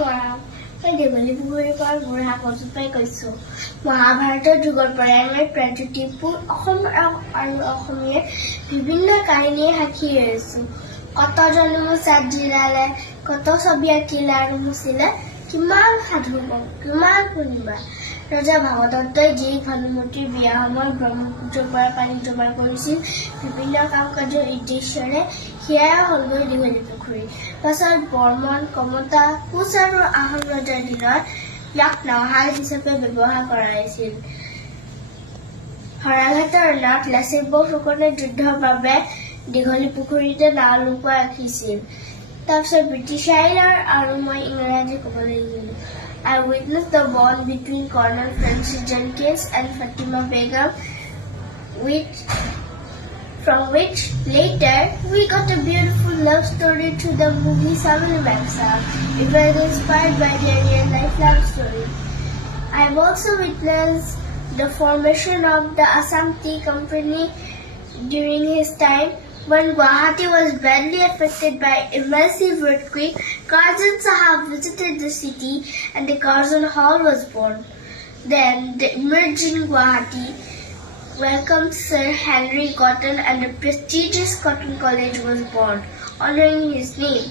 মই দেৱলীপুখুৰীৰ পৰা বুঢ়া কচুপাই কৈছোঁ। মহাভাৰতৰ যুগৰ পৰাই মই প্ৰাগজ্যোতিষপুৰ অসম আৰু অসমীয়াৰ বিভিন্ন কাহিনীয়ে সাক্ষী হৈছোঁ। কত জন্ম চাত জিলালে, কত ছবি আঁকিলে আৰু মুচিলে, কিমান সাধু কম, কিমান শুনিবা। ৰজা ভাগদত্তই যি ভানুমতীৰ বিয়া সময়ত ব্ৰহ্মপুত্ৰৰ পৰা পানী জমা কৰিছিল বিভিন্ন কাম কাজৰ উদ্দেশ্যৰে, সেয়াই হলগৈ দীঘলীপুখুৰী। পাছত বৰ্মন, কমতা, কোচ আৰু আহোম ৰজাৰ দিনত ইয়াক নাওহাল হিচাপে ব্যৱহাৰ কৰা হৈছিল। শৰাঘাটৰ নাথ লাচিত ফুকনে যুদ্ধৰ বাবে দীঘলীপুখুৰীতে নাও লুকুৱাই ৰাখিছিল। তাৰপিছত ব্ৰিটিছ আহিল আৰু মই ইংৰাজী ক'বলৈ শিকিলোঁ। I witnessed the bond between Colonel Francis Jenkins and Fatima Begum, from which later we got a beautiful love story through the movie Samil Baksa. It was inspired by their real-life love story. I have also witnessed the formation of the Assam Tea Company during his time. When Guwahati was badly affected by a massive earthquake, Curzon Sahab visited the city and the Curzon Hall was born. Then the emerging Guwahati welcomed Sir Henry Cotton and the prestigious Cotton College was born, honoring his name.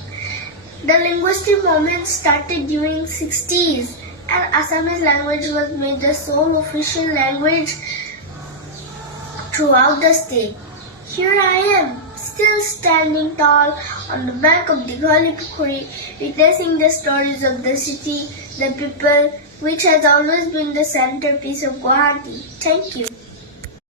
The linguistic movement started during 60s and Assamese language was made the sole official language throughout the state. Here I am, still standing tall on the bank of Dieghalipukhuri, witnessing the stories of the city, the people, which has always been the centerpiece of Guwahati. Thank you.